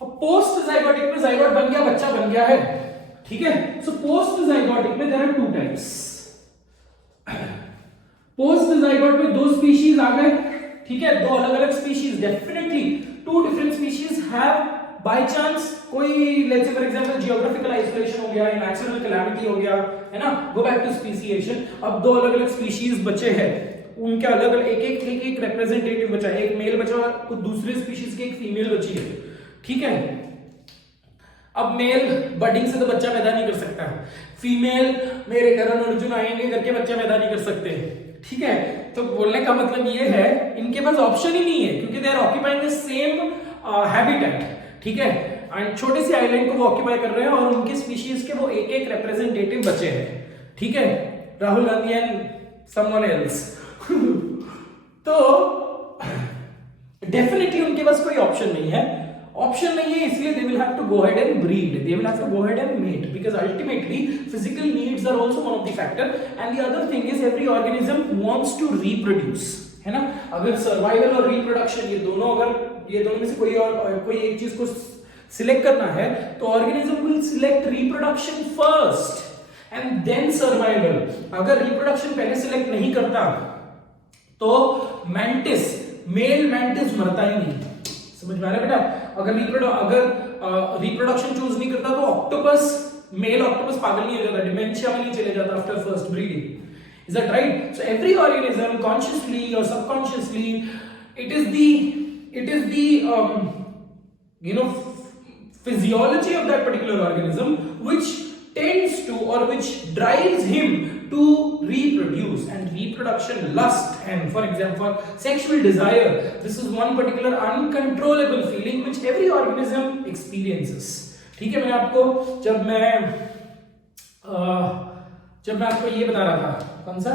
अब post zygotic में zygote बन गया, बच्चा बन गया है. ठीक है? So post zygotic में there are two types. Post zygote में दो स्पीशीज आ गए. ठीक है? दो अलग अलग species. Definitely two different species have by chance कोई, let's say for example geographical isolation हो गया, नेचुरल कैलामिटी हो गया, है ना, गो बैक टू स्पीसीएशन. अब दो अलग अलग स्पीशीज बचे हैं, उनके अलग अलग एक रिप्रेजेंटेटिव बचा है. एक मेल बचा और कुछ दूसरे स्पीशीज की एक फीमेल बची है. ठीक है? अब मेल बडिंग से तो बच्चा पैदा नहीं कर सकता. फीमेल मेरे करण अर्जुन आएंगे करके बच्चा पैदा नहीं कर सकते. ठीक है? तो बोलने का मतलब ये है, इनके पास ऑप्शन ही नहीं है क्योंकि they are occupying the same habitat. ठीक है? एंड छोटी सी आइलैंड को वो ऑक्यूपाई कर रहे हैं और उनके स्पीशीज के वो एक रिप्रेजेंटेटिव बचे हैं. ठीक है? Rahul Gandhi and someone else. तो डेफिनेटली उनके पास कोई ऑप्शन नहीं है. ऑप्शन नहीं है, इसलिए they will have to go ahead and breed. They will have to go ahead and mate because ultimately physical needs are also one of the factor. And the other thing is every organism wants to reproduce. है ना? अगर सर्वाइवल और रिप्रोडक्शन ये दोनों में से कोई एक चीज को सिलेक्ट करना है तो organism will select reproduction first and then survival. अगर रिप्रोडक्शन पहले सिलेक्ट नहीं करता तो मेल मैंटिस मरता ही नहीं. समझ में आ रहा है बेटा? अगर रिप्रोडक्शन चूज नहीं करता तो मेल ऑक्टोपस पागल नहीं हो जाता, डिमेंशिया में नहीं चले जाता after first breeding. Is that right? So every organism consciously और subconsciously it is the physiology of that particular organism which tends to or which drives him to reproduce. And reproduction, lust, and for example sexual desire, this is one particular uncontrollable feeling which every organism experiences. ठीक है? मैं आपको जब मैं आपको ये बता रहा था, कौन सा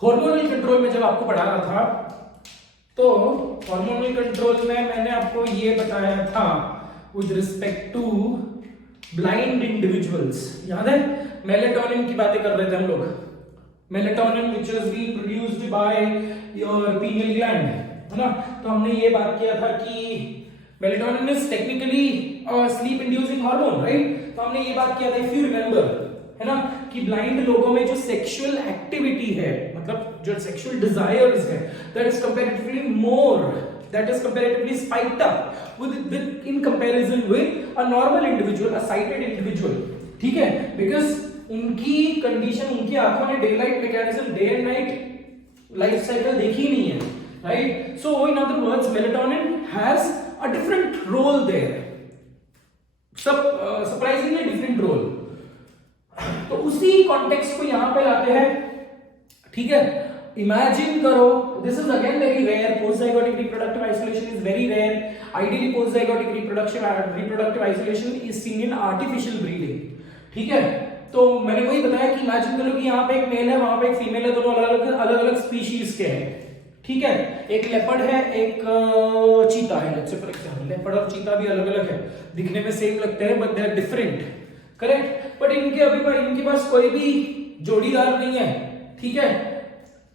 हार्मोनल कंट्रोल में जब आपको पढ़ा रहा था, तो हार्मोनल कंट्रोल में मैंने आपको ये बताया था with respect to blind individuals. याद है? मेलेटोनिन की बातें कर रहे थे हम लोग. Melatonin which is being produced by your pineal gland, है ना? तो हमने ये बात किया था कि melatonin is technically sleep inducing hormone, right? तो हमने ये बात किया था, इफ यू रिमेंबर, है ना, कि ब्लाइंड लोगों में जो सेक्सुअल एक्टिविटी है, मतलब जो सेक्सुअल डिजायर्स है, that is comparatively more, that is comparatively spiked up with in comparison with a normal individual, a sighted individual. ठीक है? Because उनकी कंडीशन, उनकी आंखों ने day light mechanism, day and night life cycle देखी नहीं है, right? So in other words melatonin has a different role there, surprisingly different role. तो उसी कॉन्टेक्स्ट को यहां पे लाते हैं, ठीक है? इमेजिन करो, this is again very rare, post zygotic reproductive isolation is very rare. Ideally post zygotic reproductive isolation is seen in artificial breeding, ठीक है? तो मैंने वही बताया कि इमेजिन करो कि यहाँ पे एक मेल है, वहां पे एक फीमेल है, दोनों अलग अलग स्पीशीज के हैं, ठीक है? एक लेपर्ड है, एक चीता है, let's say for example. Leopard और चीता भी अलग अलग है, दिखने में सेम लगते हैं but they are different, correct? But इनके पास कोई भी जोड़ीदार नहीं है, ठीक है?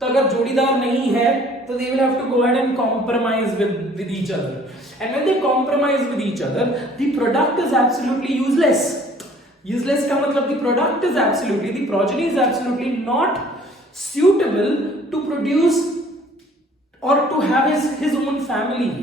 तो अगर जोड़ीदार नहीं है तो they will have to go ahead and compromise with each other, and when they compromise with each other the product is absolutely useless. Useless का मतलब the product is absolutely, the progeny is absolutely not suitable to produce or to have his own family.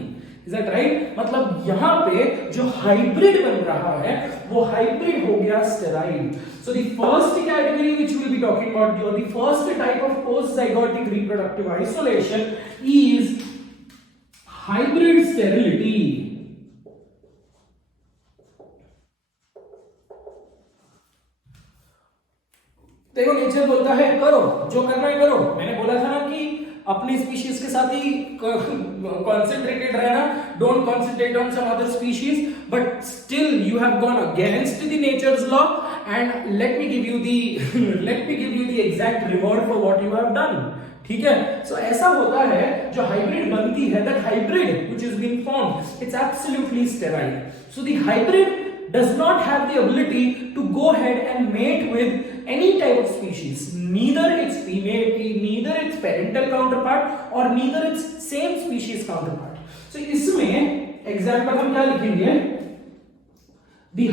Is that right? मतलब यहाँ पे जो हाइब्रिड बन रहा है वो हाइब्रिड हो गया sterile. So the first category which we will be talking about, or the first type of post-zygotic reproductive isolation is hybrid sterility. देखो नेचर बोलता है करो जो करना है करो. मैंने बोला था ना कि अपनी स्पीशीज के साथ ही कॉन्सेंट्रेटेड रहना, don't concentrate on some other species, but still you have gone against the nature's law and let me give you the exact reward for what you have done. ठीक है? सो ऐसा होता है जो हाइब्रिड बनती है, that hybrid which is being formed, it's absolutely sterile. So the hybrid does not have the ability to go ahead and mate with any type of species, neither its female, neither its parental counterpart or neither its same species counterpart. So इसमें example हम क्या लिखेंगे? The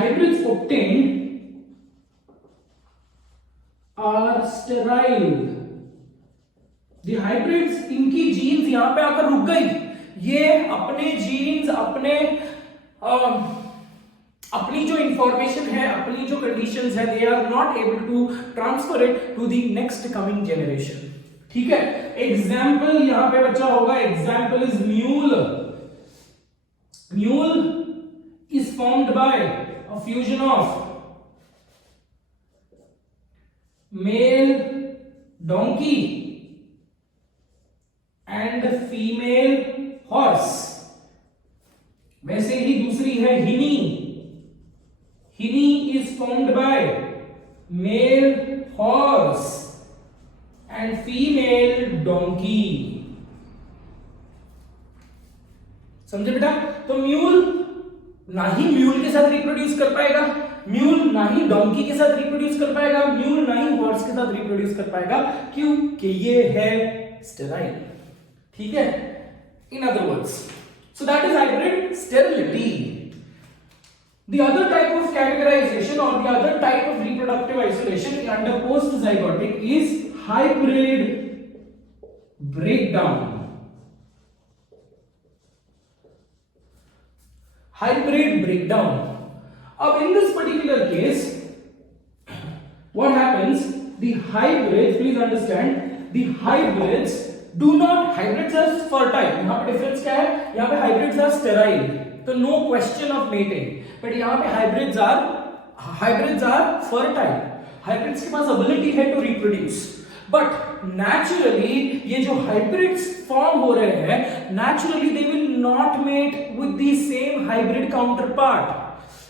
hybrids obtained are sterile. The hybrids, इनकी जीन्स यहां पे आकर रुक गई, ये अपने जीन्स, अपनी जो इंफॉर्मेशन है, अपनी जो कंडीशंस है, they are not able to transfer it to the next coming generation. ठीक है? एग्जाम्पल यहां पे बच्चा होगा, example is mule. Mule is formed by a fusion of male donkey and female horse. वैसे ही दूसरी है hinny. Hinny is formed by male horse and female donkey. समझे बेटा? तो म्यूल ना ही म्यूल के साथ रिप्रोड्यूस कर पाएगा, म्यूल ना ही डोंकी के साथ रिप्रोड्यूस कर पाएगा, म्यूल ना ही हॉर्स के साथ रिप्रोड्यूस कर पाएगा. क्यों? कि ये है स्टेराइल. ठीक है? In other words, so that is hybrid sterility. The other type of categorization or the other type of reproductive isolation under post-zygotic is hybrid breakdown. Hybrid breakdown. Now in this particular case, what happens? The hybrids, please understand, the hybrids hybrids are fertile. यहाँ पे डिफरेंस क्या है? यहाँ पे hybrids are sterile, तो no question of mating. But यहाँ पे hybrids are fertile. Hybrids के पास ability है to reproduce. But naturally ये जो hybrids form हो रहे हैं, naturally they will not mate with the same hybrid counterpart.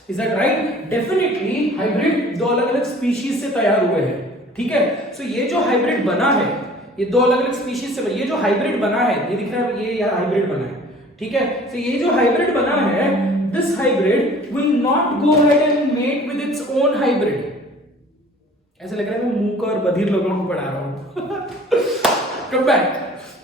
Is that right? Definitely hybrid दो अलग अलग species से तैयार हुए हैं. ठीक है? So ये जो hybrid बना है, ये दो अलग अलग स्पीशीज से, ये जो हाइब्रिड बना है, ये दिख रहा है, ये हाइब्रिड बना है. ठीक है? तो ये जो हाइब्रिड बना है, this hybrid will not go ahead and mate with its own hybrid. ऐसा लग रहा है मैं मूक और बधिर लोगों को पढ़ा रहा हूं. Come back.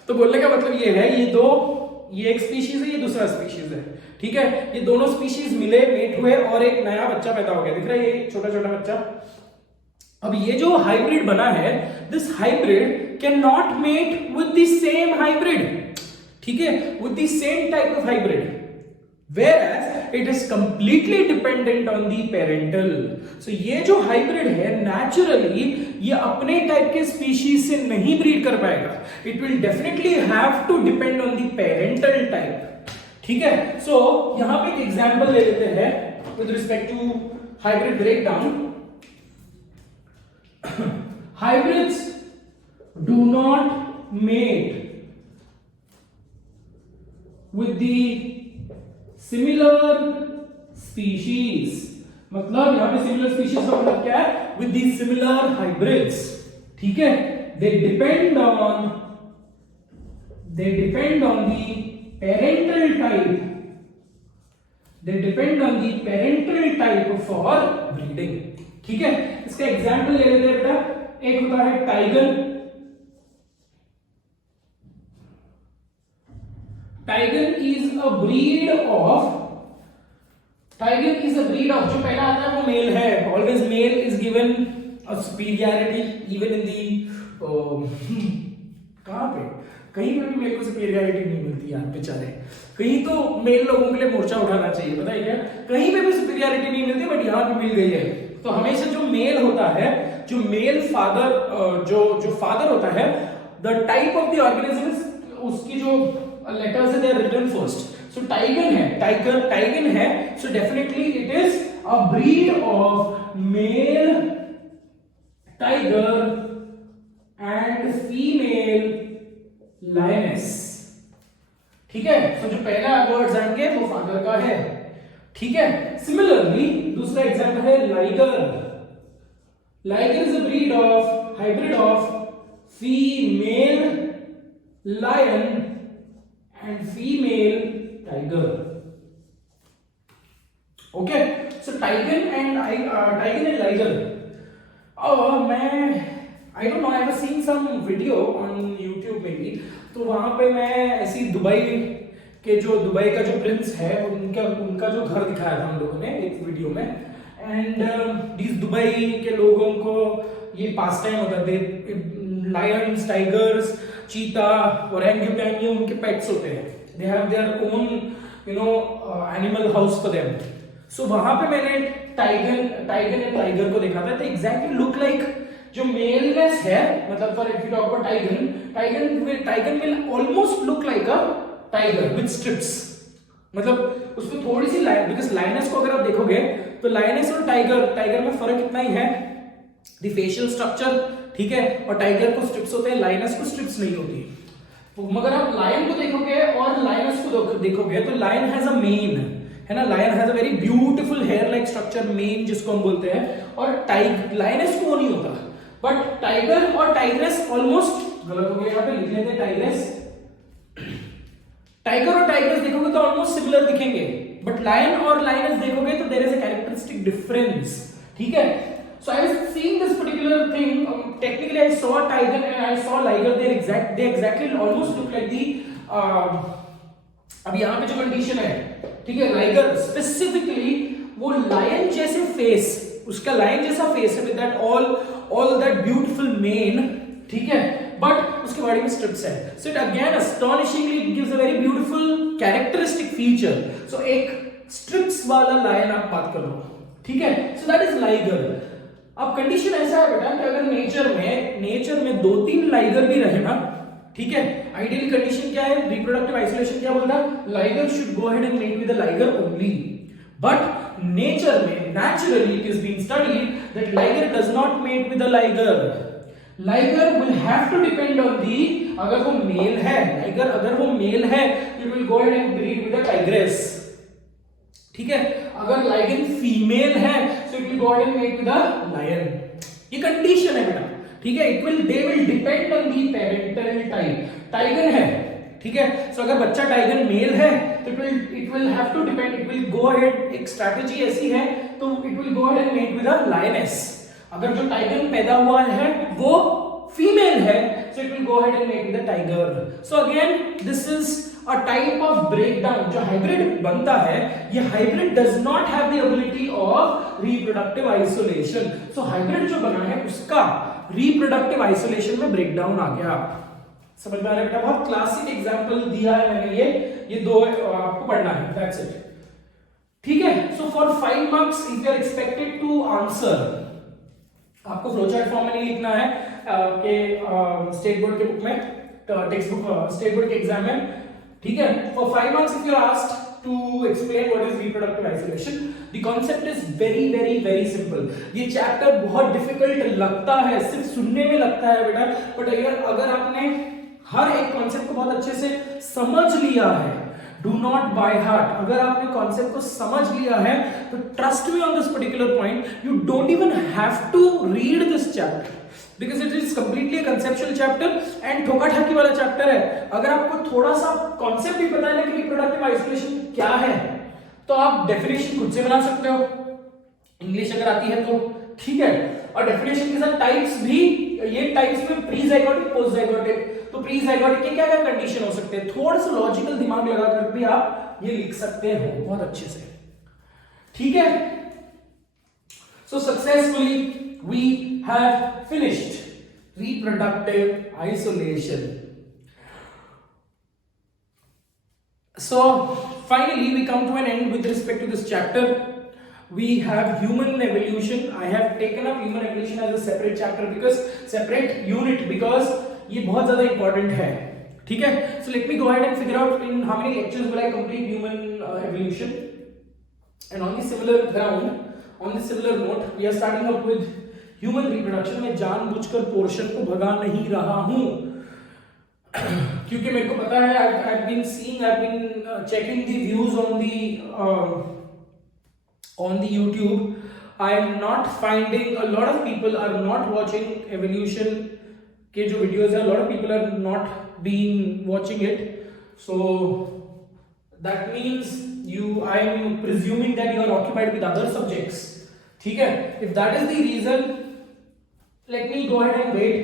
तो बोलने का मतलब ये है, ये एक स्पीशीज है, ये दूसरा स्पीशीज है. ठीक है? ये दोनों स्पीशीज मिले, मेट हुए और एक नया बच्चा पैदा हो गया. दिख रहा है ये छोटा छोटा बच्चा. अब ये जो हाइब्रिड बना है, this hybrid can not mate with the same hybrid. ठीक है? With the same type of hybrid. Whereas it is completely dependent on the parental. सो ये जो हाइब्रिड है नेचुरली ये अपने टाइप के स्पीशीज से नहीं ब्रीड कर पाएगा, it will definitely have to depend on the parental type. ठीक है, सो यहां पे एक एग्जांपल ले लेते हैं with respect to hybrid breakdown. hybrids do not mate with the similar species। मतलब यहां पे सिमिलर स्पीशीज का मतलब क्या है, with the similar hybrids। ठीक है, they depend on the parental type, they depend on the parental type for breeding। ठीक है, इसका एग्जांपल ले लेते हैं बेटा। एक होता है tiger. Tiger is a breed of जो पहला आता है वो मेल है। Always male is given a superiority even in the कहां पे कहीं पे भी मेल को सुपीरियरिटी नहीं मिलती यार बेचारे। कहीं तो मेल लोगों के लिए मोर्चा उठाना चाहिए, पता है क्या, कहीं पे भी सुपीरियरिटी नहीं मिलती बट यहां पे मिल गई है। तो हमेशा जो मेल होता है, जो मेल फादर जो फादर होता है, the type of the organism उसकी जो लेटर्स है they are written first. So tigon है, टाइगन है, so definitely it is a breed of male tiger and female lioness. ठीक है, सो जो पहला वर्ड्स आएंगे वो फादर का है। ठीक है, सिमिलरली दूसरा एग्जांपल है liger. Liger is a breed of hybrid of female lion and female tiger. Okay, so tigon and liger. मैं I don't know, I have seen some video on YouTube में भी, तो वहां पे मैं ऐसी दुबई के जो दुबई का जो प्रिंस है उनका जो घर दिखाया था हम लोगों ने एक वीडियो में। एंड दिस दुबई के लोगों को ये पास टाइम होता है, लायंस, टाइगर्स, चीता, ओरंगुटैन ये उनके पेट्स होते हैं। They have their own animal house for them. So वहां पे मैंने टाइगन एंड टाइगर को देखा था। तो एग्जैक्टली लुक लाइक जो मेलनेस है, मतलब for if you talk about tigon will almost look like a tiger with stripes. मतलब उसमें थोड़ी सी बिकॉज लायनेस को अगर आप देखोगे तो लायनेस और टाइगर में फर्क इतना ही है, द फेशियल स्ट्रक्चर। ठीक है, और टाइगर को स्ट्रिप्स होते हैं, लायनेस को स्ट्रिप्स नहीं होती। तो मगर आप लायन को देखोगे और लायनेस को देखोगे तो लायन हैज अ मेन, है ना, lion has a very beautiful hair like structure, mane जिसको हम बोलते हैं, और लायनेस को वो नहीं होता। बट टाइगर और टाइग्रेस ऑलमोस्ट गलत हो गया, यहाँ पे लिख लेते हैं टाइग्रेस। टाइगर और टाइग्रेस देखोगे तो ऑलमोस्ट सिमिलर दिखेंगे, बट लायन और लायनेस देखोगे तो there is a characteristic difference. ठीक है, so I was seeing this particular thing, technically I saw tiger and I saw liger, they exactly almost look like the. अब यहाँ पे जो कंडीशन है, ठीक है, लाइगर स्पेसिफिकली वो लायन जैसे फेस, उसका लायन जैसा फेस है with that all that beautiful mane. ठीक है, बट उसके बॉडी में स्ट्रिप्स है। So it again astonishingly gives a very beautiful characteristic feature. So एक स्ट्रिप्स वाला लायन आप बात कर लो। ठीक है, सो दैट इज लाइगर। अब कंडीशन ऐसा है बेटा कि अगर नेचर में 2-3 लाइगर भी रहे ना, ठीक है, आइडियल कंडीशन क्या है, रिप्रोडक्टिव आइसोलेशन क्या बोलता है, liger should go ahead and mate with the liger only. But nature में naturally it is being studied that liger does not mate with the liger. Liger will have to depend on the, अगर वो मेल है, liger अगर वो मेल है it will go ahead and breed with the tigress. ठीक है, अगर liger फीमेल है so it will go ahead and mate with the lion. ये कंडीशन है बेटा। ठीक है, they will depend on the parental type. Tiger है, ठीक है, सो अगर बच्चा टाइगर मेल है तो it will have to depend, it will go ahead, एक स्ट्रैटेजी ऐसी है तो it will go ahead and mate with a lioness. अगर जो टाइगर पैदा हुआ है वो फीमेल है so it will go ahead and mate with a tiger. So again this is a type of breakdown. जो हाइब्रिड बनता है, ये hybrid does not have the ability of reproductive isolation. So hybrid जो बना है उसका रिप्रोडक्टिव आइसोलेशन में ब्रेकडाउन आ गया। समझ में आ रहा है बेटा? बहुत क्लासिक एग्जांपल दिया है मैंने, ये दो आपको पढ़ना है, दैट्स इट। ठीक है. So for 5 marks if you are expected to answer, आपको फ्लोचार्ट फॉर्म में नहीं लिखना है कि स्टेट बोर्ड के बुक में, टेक्स्ट बुक स्टेट बोर्ड के एग्जाम में. ठीक है. For 5 marks if you are asked to explain what is reproductive isolation, the concept is very very very simple. ये चैप्टर बहुत डिफिकल्ट लगता है, सिर्फ सुनने में लगता है बेटा, बट अगर आपने हर एक कॉन्सेप्ट को बहुत अच्छे से समझ लिया है, डू नॉट बाय हार्ट, अगर आपने कॉन्सेप्ट को समझ लिया है तो trust me on this particular point, you don't even have to read this chapter because it is completely a conceptual chapter and ठोका ठाकी वाला चैप्टर है. अगर आपको थोड़ा सा कॉन्सेप्ट भी पता है ना कि रिप्रोडक्टिव आइसोलेशन क्या है, तो आप डेफिनेशन खुद से बना सकते हो, इंग्लिश अगर आती है तो. ठीक है. और डेफिनेशन के साथ टाइप्स भी, ये टाइप्स में प्री जाइगोटिक, पोस्ट जाइगोटिक, तो प्री जाइगोटिक के क्या क्या कंडीशन हो सकते हैं, थोड़ा सा लॉजिकल दिमाग लगाकर भी आप ये लिख सकते हो बहुत अच्छे से. ठीक है. सो successfully we have finished reproductive isolation. So finally we come to an end with respect to this chapter. We have human evolution. I have taken up human evolution as a separate chapter because separate unit, because ये बहुत ज्यादा important है. ठीक है. So let me go ahead and figure out in how many lectures will I complete human evolution. And on the similar ground, on the similar note, we are starting up with human reproduction. में जानबूझकर पोर्शन को भगा नहीं रहा हूं क्योंकि मेरे को पता है, I've been seeing, I've been checking the views on the YouTube. I am not finding, a lot of people are not watching evolution के जो videos है, a lot of people are not been watching it. So that means I am presuming that you are occupied with other subjects. ठीक है. If that is the reason, let me go ahead and wait.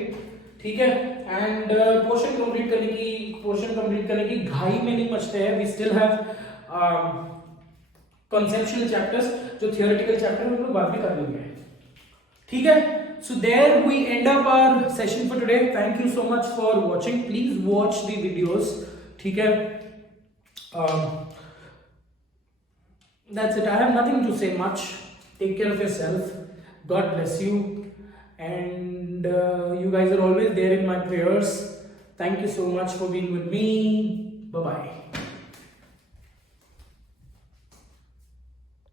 ठीक है. एंड पोर्शन कंप्लीट करने की घाई में नहीं मचते हैं. We still have conceptual chapters, जो थियोरेटिकल चैप्टर हम लोग बाद में कर लेंगे. ठीक है. So there we end up our session for today. Thank you so much for watching. Please watch the videos. ठीक है. That's it. I have nothing to say much. Take care of yourself. God bless you. And you guys are always there in my prayers. Thank you so much for being with me. Bye bye.